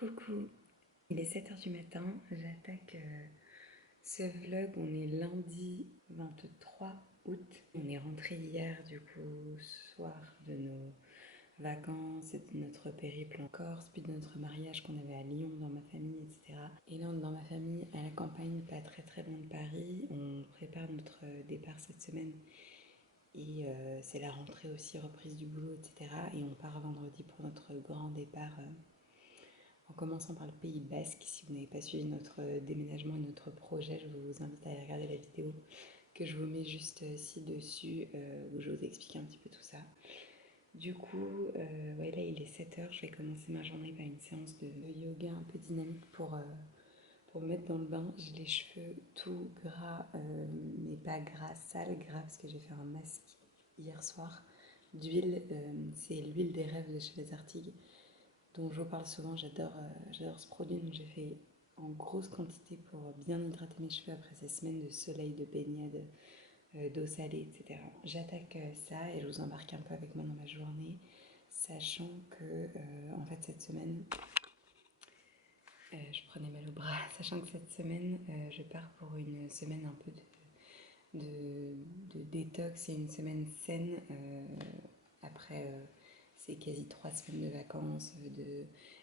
Coucou, il est 7 heures du matin, j'attaque ce vlog, on est lundi 23 août. On est rentré hier du coup soir de nos vacances et de notre périple en Corse, puis de notre mariage qu'on avait à Lyon dans ma famille, etc. Et là dans ma famille à la campagne, pas très loin de Paris, on prépare notre départ cette semaine. Et c'est la rentrée aussi, reprise du boulot, etc. Et on part vendredi pour notre grand départ en commençant par le Pays Basque. Si vous n'avez pas suivi notre déménagement et notre projet, je vous invite à aller regarder la vidéo que je vous mets juste ci-dessus, où je vous explique un petit peu tout ça. Du coup, ouais, là il est 7 heures, je vais commencer ma journée par une séance de yoga un peu dynamique pour me mettre dans le bain. J'ai les cheveux tout gras, mais pas gras, sale, gras, parce que j'ai fait un masque hier soir d'huile. C'est l'huile des rêves de chez Les Artigues, dont je vous parle souvent. J'adore ce produit, donc j'ai fait en grosse quantité pour bien hydrater mes cheveux après ces semaines de soleil, de baignade, d'eau salée, etc. J'attaque ça et je vous embarque un peu avec moi dans ma journée, sachant que en fait cette semaine, je prenais mal au bras, sachant que cette semaine, je pars pour une semaine un peu de détox et une semaine saine après ces quasi 3 semaines de vacances,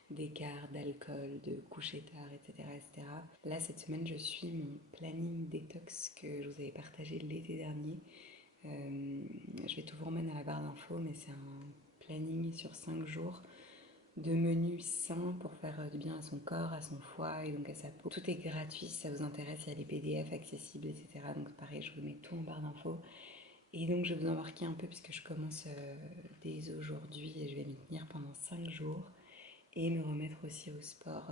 d'écart, d'alcool, de coucher tard, etc., etc. Là, cette semaine, je suis mon planning détox que je vous avais partagé l'été dernier. Je vais tout vous remettre dans la barre d'infos, mais c'est un planning sur 5 jours de menus sains pour faire du bien à son corps, à son foie et donc à sa peau. Tout est gratuit si ça vous intéresse, il y a les PDF accessibles, etc. Donc pareil, je vous mets tout en barre d'infos. Et donc je vais vous embarquer un peu puisque je commence dès aujourd'hui et je vais m'y tenir pendant 5 jours et me remettre aussi au sport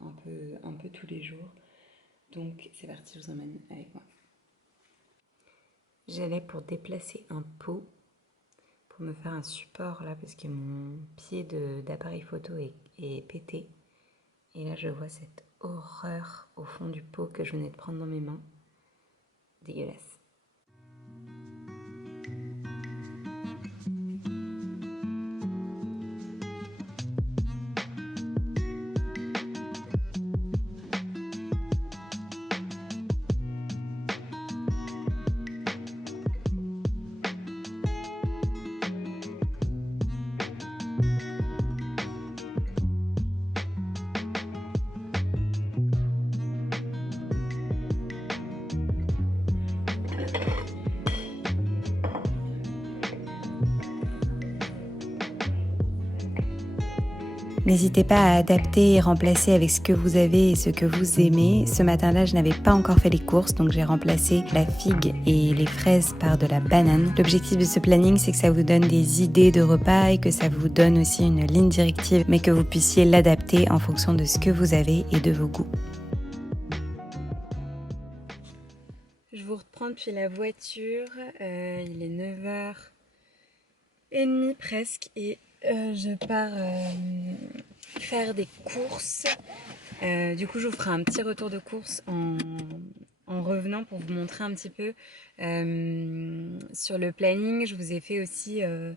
un peu tous les jours. Donc c'est parti, je vous emmène avec moi. J'allais pour déplacer un pot pour me faire un support là parce que mon pied d'appareil photo est pété. Et là je vois cette horreur au fond du pot que je venais de prendre dans mes mains. Dégueulasse. N'hésitez pas à adapter et remplacer avec ce que vous avez et ce que vous aimez. Ce matin-là, je n'avais pas encore fait les courses, donc j'ai remplacé la figue et les fraises par de la banane. L'objectif de ce planning, c'est que ça vous donne des idées de repas et que ça vous donne aussi une ligne directive, mais que vous puissiez l'adapter en fonction de ce que vous avez et de vos goûts. Je vous reprends depuis la voiture, il est 9h30 presque et je pars faire des courses. Du coup je vous ferai un petit retour de course en revenant pour vous montrer un petit peu sur le planning. Je vous ai fait aussi à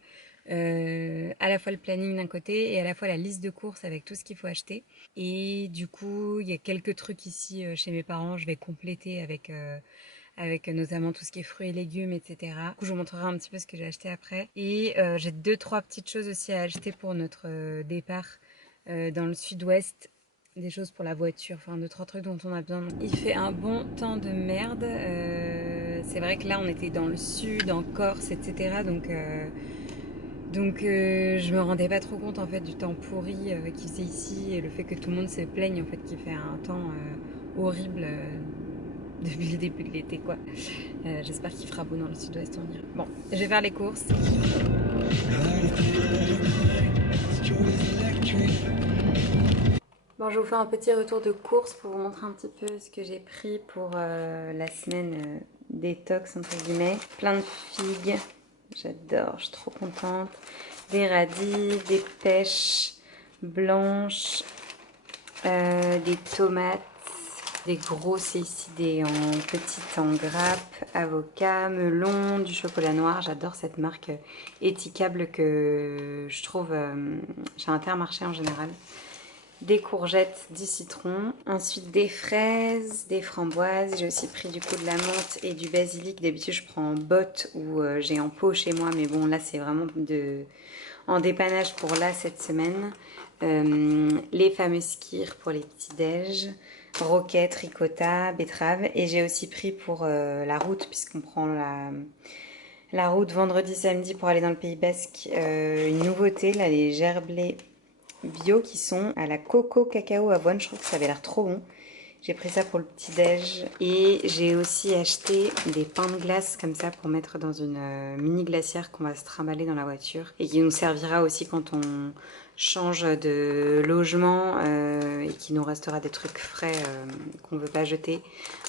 la fois le planning d'un côté et à la fois la liste de courses avec tout ce qu'il faut acheter. Et du coup il y a quelques trucs ici chez mes parents, je vais compléter avec notamment tout ce qui est fruits et légumes, etc. Du coup, je vous montrerai un petit peu ce que j'ai acheté après. Et j'ai 2-3 petites choses aussi à acheter pour notre départ dans le sud-ouest. Des choses pour la voiture, enfin 2-3 trucs dont on a besoin. Il fait un bon temps de merde. C'est vrai que là, on était dans le sud, en Corse, etc. Donc je me rendais pas trop compte en fait du temps pourri qu'il faisait ici et le fait que tout le monde se plaigne en fait qu'il fait un temps horrible depuis le début de l'été quoi. J'espère qu'il fera beau dans le sud-ouest, on ira. Bon, je vais faire les courses. Bon, je vous fais un petit retour de course pour vous montrer un petit peu ce que j'ai pris pour la semaine détox entre guillemets. Plein de figues, j'adore, je suis trop contente. Des radis, des pêches blanches, des tomates, des grosses ici, en petites en grappe, avocat, melon, du chocolat noir. J'adore cette marque étiquable que je trouve chez Intermarché en général. des courgettes, du citron, ensuite des fraises, des framboises. J'ai aussi pris du coup de la menthe et du basilic. D'habitude je prends en botte ou j'ai en pot chez moi, mais bon là c'est vraiment en dépannage pour là cette semaine. Les fameux skyrs pour les petits déj, roquettes, ricotta, betterave. Et j'ai aussi pris pour la route, puisqu'on prend la route vendredi samedi pour aller dans le Pays Basque, une nouveauté là, les gerblés bio qui sont à la coco cacao avoine. Je trouve que ça avait l'air trop bon. J'ai pris ça pour le petit déj et j'ai aussi acheté des pains de glace comme ça pour mettre dans une mini glacière qu'on va se trimballer dans la voiture et qui nous servira aussi quand on change de logement et qui nous restera des trucs frais qu'on ne veut pas jeter.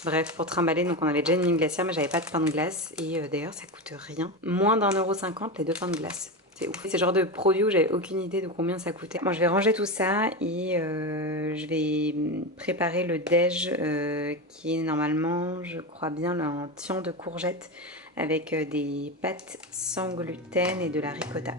Bref, pour trimballer, donc on avait déjà une mini glacière mais j'avais pas de pain de glace et d'ailleurs ça coûte rien. Moins d'1,50 € les deux pains de glace. C'est ouf. C'est le genre de produit où j'avais aucune idée de combien ça coûtait. Moi, je vais ranger tout ça et je vais préparer le déj qui est normalement, je crois bien, un tian de courgettes avec des pâtes sans gluten et de la ricotta.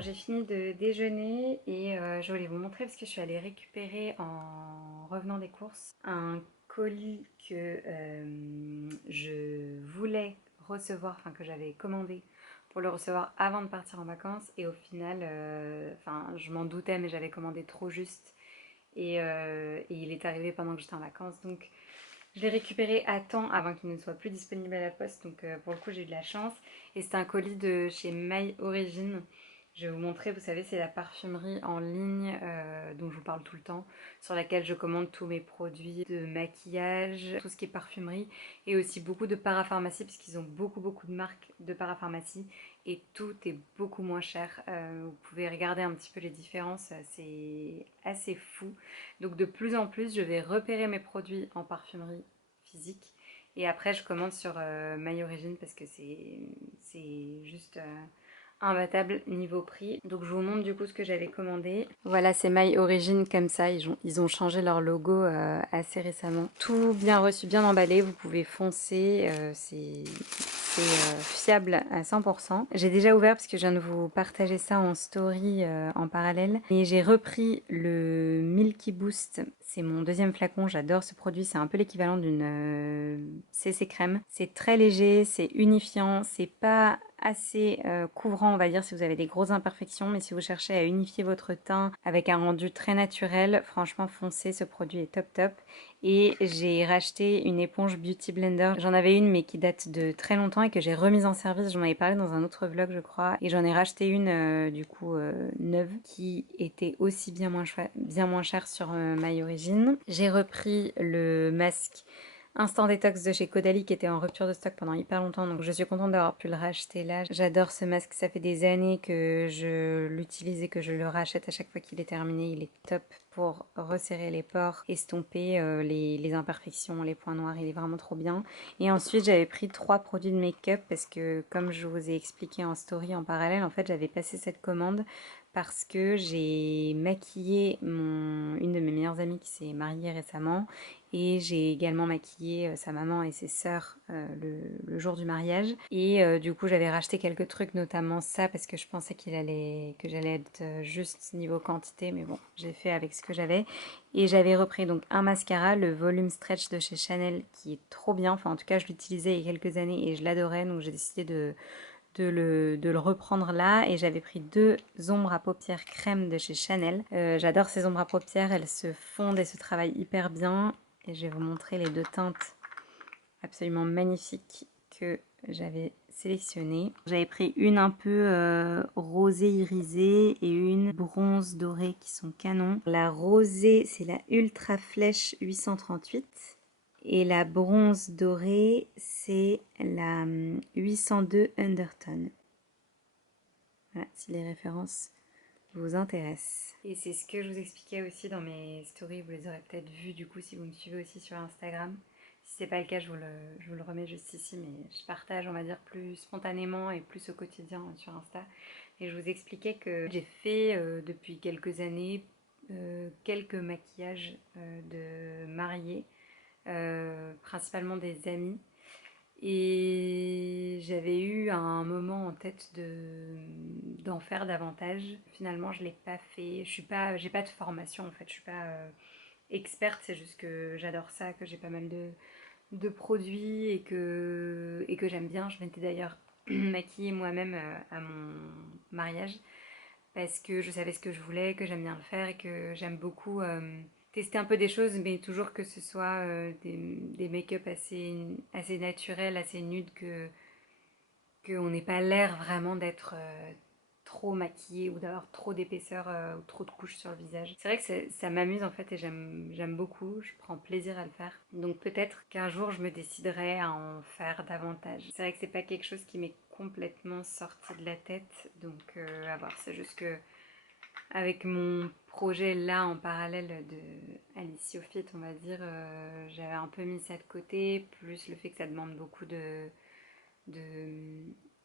J'ai fini de déjeuner et je voulais vous montrer parce que je suis allée récupérer en revenant des courses un colis que je voulais recevoir, enfin que j'avais commandé pour le recevoir avant de partir en vacances et au final, je m'en doutais mais j'avais commandé trop juste et il est arrivé pendant que j'étais en vacances donc je l'ai récupéré à temps avant qu'il ne soit plus disponible à la poste donc pour le coup j'ai eu de la chance et c'est un colis de chez My Origin. Je vais vous montrer, vous savez, c'est la parfumerie en ligne dont je vous parle tout le temps, sur laquelle je commande tous mes produits de maquillage, tout ce qui est parfumerie, et aussi beaucoup de parapharmacie, puisqu'ils ont beaucoup de marques de parapharmacie, et tout est beaucoup moins cher. Vous pouvez regarder un petit peu les différences, c'est assez fou. Donc de plus en plus, je vais repérer mes produits en parfumerie physique, et après je commande sur My Origin, parce que c'est juste imbattable niveau prix. Donc je vous montre du coup ce que j'avais commandé. Voilà, c'est My Origin comme ça, ils ont changé leur logo assez récemment. Tout bien reçu, bien emballé, vous pouvez foncer, c'est fiable à 100%. J'ai déjà ouvert parce que je viens de vous partager ça en story en parallèle. Et j'ai repris le Milky Boost. C'est mon deuxième flacon, j'adore ce produit. C'est un peu l'équivalent d'une CC crème. C'est très léger, c'est unifiant, c'est pas assez couvrant on va dire si vous avez des grosses imperfections, mais si vous cherchez à unifier votre teint avec un rendu très naturel, franchement foncez, ce produit est top. Et j'ai racheté une éponge Beauty Blender. J'en avais une mais qui date de très longtemps et que j'ai remise en service. J'en avais parlé dans un autre vlog je crois. Et j'en ai racheté une neuve qui était aussi bien moins chère sur My Origin. J'ai repris le masque Instant Détox de chez Caudalie qui était en rupture de stock pendant hyper longtemps, donc je suis contente d'avoir pu le racheter là. J'adore ce masque, ça fait des années que je l'utilise et que je le rachète à chaque fois qu'il est terminé. Il est top pour resserrer les pores, estomper les imperfections, les points noirs, il est vraiment trop bien. Et ensuite j'avais pris 3 produits de make-up parce que comme je vous ai expliqué en story en parallèle, en fait j'avais passé cette commande parce que j'ai maquillé une de mes meilleures amies qui s'est mariée récemment et j'ai également maquillé sa maman et ses sœurs le jour du mariage. Et du coup, j'avais racheté quelques trucs, notamment ça, parce que je pensais que j'allais être juste niveau quantité. Mais bon, j'ai fait avec ce que j'avais. Et j'avais repris donc un mascara, le Volume Stretch de chez Chanel, qui est trop bien. Enfin, en tout cas, je l'utilisais il y a quelques années et je l'adorais. Donc, j'ai décidé de le reprendre là et j'avais pris 2 ombres à paupières crème de chez Chanel. J'adore ces ombres à paupières, elles se fondent et se travaillent hyper bien et je vais vous montrer les 2 teintes absolument magnifiques que j'avais sélectionnées. J'avais pris une un peu rosée irisée et une bronze dorée qui sont canon. La rosée c'est la Ultra Flèche 838. Et la bronze dorée, c'est la 802 Undertone. Voilà, si les références vous intéressent. Et c'est ce que je vous expliquais aussi dans mes stories, vous les aurez peut-être vues du coup si vous me suivez aussi sur Instagram. Si c'est pas le cas, je vous le remets juste ici, mais je partage, on va dire, plus spontanément et plus au quotidien sur Insta. Et je vous expliquais que j'ai fait depuis quelques années quelques maquillages de mariés, principalement des amis. Et j'avais eu un moment en tête d'en faire davantage. Finalement, je ne l'ai pas fait. J'ai pas de formation en fait. Je suis pas experte. C'est juste que j'adore ça, que j'ai pas mal de produits et que j'aime bien. Je m'étais d'ailleurs maquillée moi-même à mon mariage parce que je savais ce que je voulais, que j'aime bien le faire et que j'aime beaucoup tester un peu des choses, mais toujours que ce soit des make-up assez naturels, assez nudes, qu'on n'ait pas l'air vraiment d'être trop maquillé ou d'avoir trop d'épaisseur ou trop de couches sur le visage. C'est vrai que ça m'amuse en fait et j'aime beaucoup, je prends plaisir à le faire. Donc peut-être qu'un jour je me déciderai à en faire davantage. C'est vrai que c'est pas quelque chose qui m'est complètement sorti de la tête, donc à voir, c'est juste que avec mon projet là en parallèle de Alicia Fit, on va dire, j'avais un peu mis ça de côté, plus le fait que ça demande beaucoup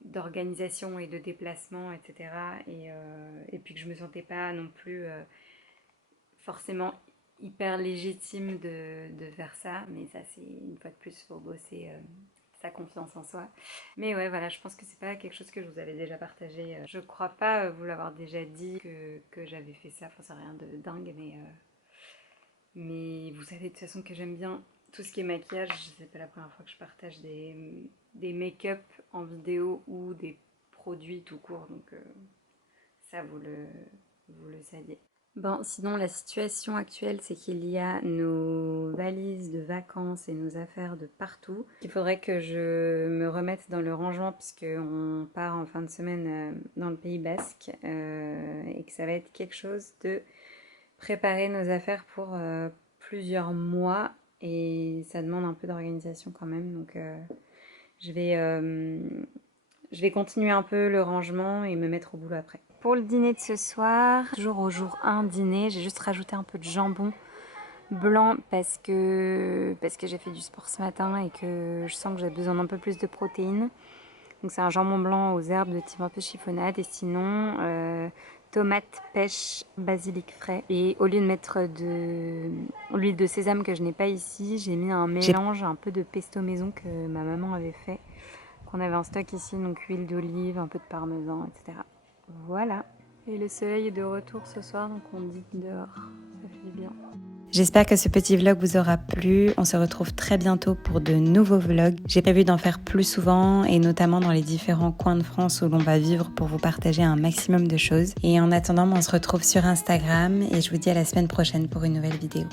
d'organisation et de déplacement, etc. Et puis que je me sentais pas non plus forcément hyper légitime de faire ça, mais ça c'est une fois de plus, faut bosser sa confiance en soi. Mais ouais, voilà, je pense que c'est pas quelque chose que je vous avais déjà partagé. Je crois pas vous l'avoir déjà dit que j'avais fait ça, enfin c'est rien de dingue, mais vous savez de toute façon que j'aime bien tout ce qui est maquillage. C'est pas la première fois que je partage des make-up en vidéo ou des produits tout court, donc ça vous le saviez. Bon, sinon la situation actuelle, c'est qu'il y a nos valises de vacances et nos affaires de partout. Il faudrait que je me remette dans le rangement puisqu'on part en fin de semaine dans le Pays Basque et que ça va être quelque chose de préparer nos affaires pour plusieurs mois et ça demande un peu d'organisation quand même. Donc je vais continuer un peu le rangement et me mettre au boulot après. Pour le dîner de ce soir, toujours au jour 1 dîner, j'ai juste rajouté un peu de jambon blanc parce que j'ai fait du sport ce matin et que je sens que j'ai besoin d'un peu plus de protéines. Donc c'est un jambon blanc aux herbes de type un peu chiffonnade et sinon tomates, pêche, basilic frais. Et au lieu de mettre de l'huile de sésame que je n'ai pas ici, j'ai mis un mélange un peu de pesto maison que ma maman avait fait, qu'on avait en stock ici, donc huile d'olive, un peu de parmesan, etc. Voilà. Et le soleil est de retour ce soir, donc on dit dehors. Ça fait du bien. J'espère que ce petit vlog vous aura plu. On se retrouve très bientôt pour de nouveaux vlogs. J'ai prévu d'en faire plus souvent et notamment dans les différents coins de France où l'on va vivre pour vous partager un maximum de choses. Et en attendant, on se retrouve sur Instagram et je vous dis à la semaine prochaine pour une nouvelle vidéo.